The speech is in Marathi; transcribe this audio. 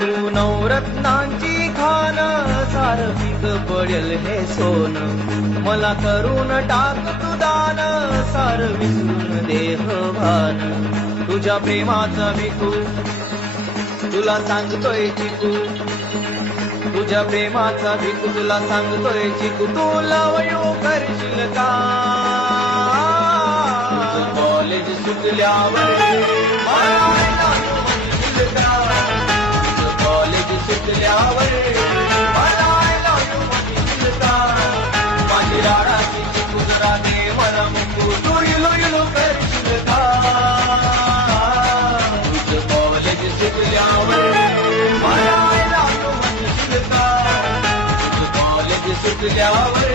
तू नवरत्नांची खान सारखीच पडेल हे सोन मला करून टाक तू दान सार विसरून देह भान तुझ्या प्रेमाचा भिकू तुला सांगतोय चिकू तुझ्या प्रेमाचा भिकू तुला सांगतोय चिकू तू लवयो करशील का कॉलेज सुटल्यावर मला म्हणशील का कॉलेज सुटल्यावर मला म्हणशील का माझी राडाची चिकू जरा दे मला मुकू तू इलो इलो करशील का तुझं कॉलेज सुटल्यावर मला म्हणशील का तुझं कॉलेज सुटल्यावर